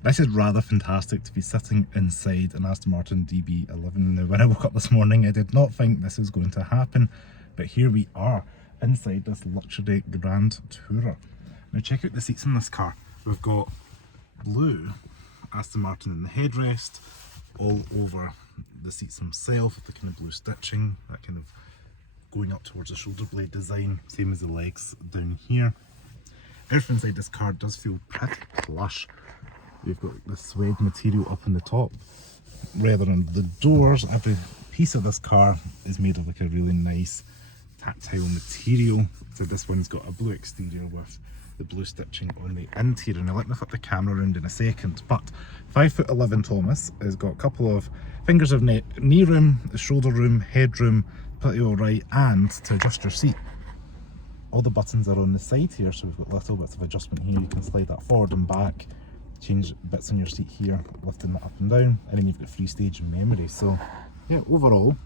This is rather fantastic to be sitting inside an Aston Martin DB11. Now, when I woke up this morning, I did not think this was going to happen, but here we are inside this luxury Grand Tourer. Now, check out the seats in this car. We've got blue Aston Martin in the headrest, all over the seats themselves, with the kind of blue stitching, that kind of going up towards the shoulder blade design, same as the legs down here. Everything inside this car does feel pretty plush. We've got the suede material up in the top, rather than the doors. Every piece of this car is made of like a really nice tactile material. So this one's got a blue exterior with the blue stitching on the interior. Now let me flip the camera around in a second, but 5'11" Thomas has got a couple of fingers of knee room, shoulder room, head room, pretty alright, and to adjust your seat, all the buttons are on the side here, so we've got little bits of adjustment here. You can slide that forward and back, change bits on your seat here, lifting that up and down, and then you've got free stage memory. So yeah, overall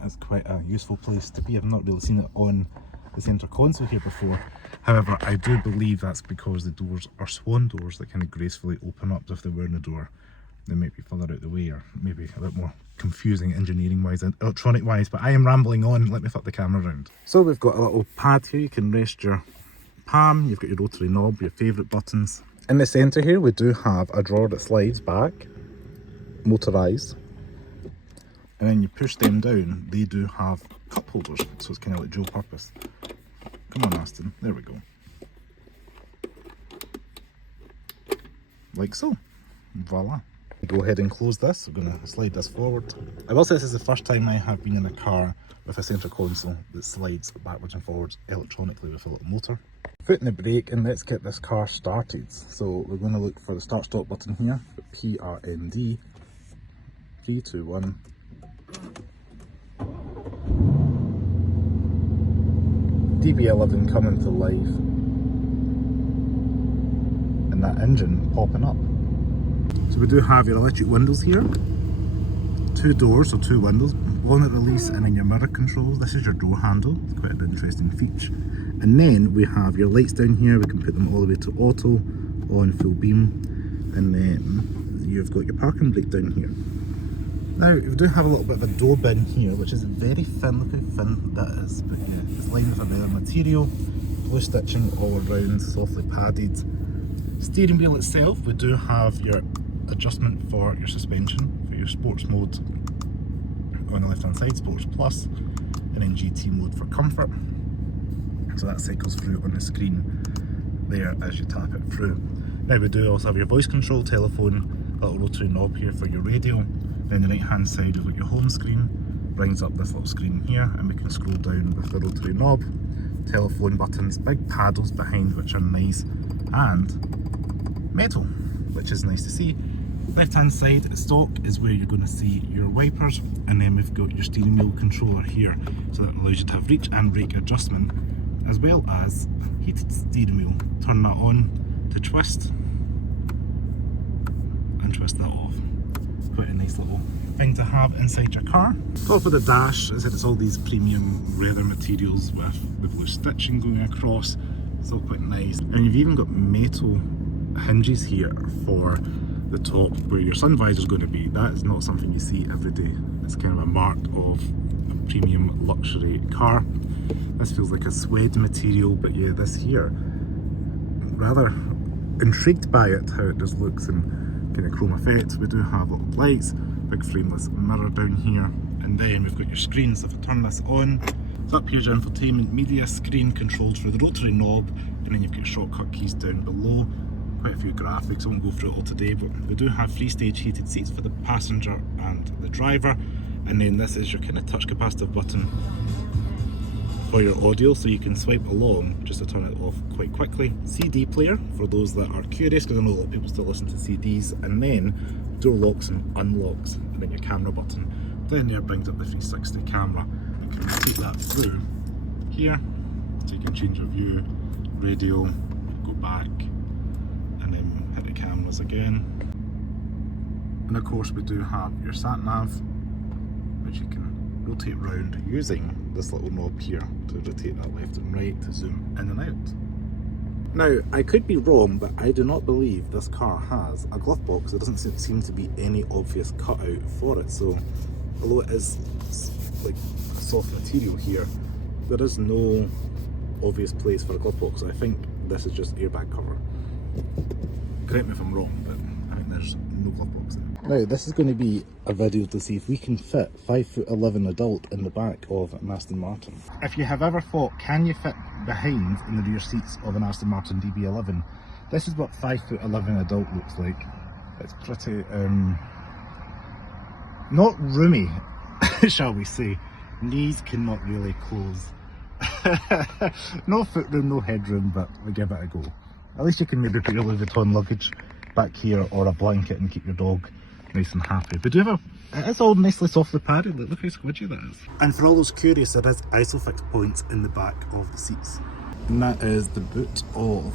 that's quite a useful place to be. I've not really seen it on the centre console here before. However, I do believe that's because the doors are swan doors that kind of gracefully open up. If they were in the door, they might be further out the way, or maybe a bit more confusing engineering wise and electronic wise. But I am rambling on. Let me flip the camera around. So we've got a little pad here. You can rest your palm. You've got your rotary knob, your favourite buttons. In the centre here we do have a drawer that slides back, motorised, and then you push them down. They do have cup holders, so it's kind of like dual purpose. Come on Aston, there we go. Like so. Voila. Go ahead and close this. We're going to slide this forward. I will say this is the first time I have been in a car with a centre console that slides backwards and forwards electronically with a little motor. Foot in the brake, and let's get this car started. So we're going to look for the start stop button here, PRND. 3, 2, 1. DB11 coming to life, and that engine popping up. So we do have your electric windows here, 2 doors, so 2 windows, one at release, and then your mirror controls. This is your door handle, it's quite an interesting feature. And then we have your lights down here. We can put them all the way to auto, on full beam, and then you've got your parking brake down here. Now we do have a little bit of a door bin here, which is very thin. Look how thin that is, but yeah, it's lined with a leather material, blue stitching all around, softly padded. Steering wheel itself, we do have your adjustment for your suspension, for your sports mode on the left hand side, sports plus, and then GT mode for comfort. So that cycles through on the screen there as you tap it through. Now we do also have your voice control, telephone, a little rotary knob here for your radio. Then the right hand side we've got your home screen, brings up this little screen here, and we can scroll down with the rotary knob, telephone buttons, big paddles behind which are nice, and metal, which is nice to see. Left hand side stock is where you're going to see your wipers, and then we've got your steering wheel controller here, so that allows you to have reach and brake adjustment, as well as heated steering wheel. Turn that on to twist and twist that off. Quite a nice little thing to have inside your car. Top of the dash, as I said, it's all these premium leather materials with the blue stitching going across. It's all quite nice. And you've even got metal hinges here for the top where your sun visor is going to be. That is not something you see every day. It's kind of a mark of a premium luxury car. This feels like a suede material, but yeah, this here, rather intrigued by it, how it just looks in kind of chrome effects. We do have little lights, big frameless mirror down here, and then we've got your screens. So if I turn this on, so up here's your infotainment media screen controlled through the rotary knob, and then you've got shortcut keys down below. Quite a few graphics, I won't go through it all today, but we do have 3 stage heated seats for the passenger and the driver, and then this is your kind of touch capacitive button for your audio, so you can swipe along just to turn it off quite quickly. CD player for those that are curious, because I know a lot of people still listen to CDs, and then door locks and unlocks, and then your camera button down there brings up the 360 camera. You can rotate that through here, so you can change your view, radio, go back, and then hit the cameras again. And of course we do have your sat nav, which you can rotate around using this little knob here to rotate that left and right to zoom in and out. Now, I could be wrong, but I do not believe this car has a glove box. There doesn't seem to be any obvious cutout for it. So, although it is like a soft material here, there is no obvious place for a glove box. So I think this is just airbag cover. Correct me if I'm wrong, but I think there's no glove box there. Now, this is going to be a video to see if we can fit 5'11" adult in the back of an Aston Martin. If you have ever thought, can you fit behind in the rear seats of an Aston Martin DB11, this is what 5'11" adult looks like. It's pretty, not roomy, shall we say. Knees cannot really close. No footroom, no headroom, but we give it a go. At least you can maybe put your Louis Vuitton luggage back here or a blanket and keep your dog nice and happy. But do you have it's all nicely softly padded. Look how squidgy that is. And for all those curious, there is ISOFIX points in the back of the seats. And that is the boot of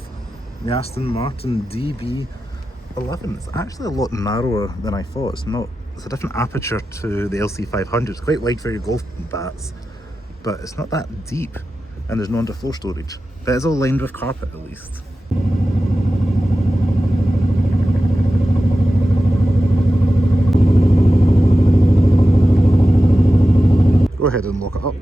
the Aston Martin DB11. It's actually a lot narrower than I thought. It's a different aperture to the LC500. It's quite wide for your golf bats, but it's not that deep, and there's no underfloor storage. But it's all lined with carpet at least. Go ahead and lock it up.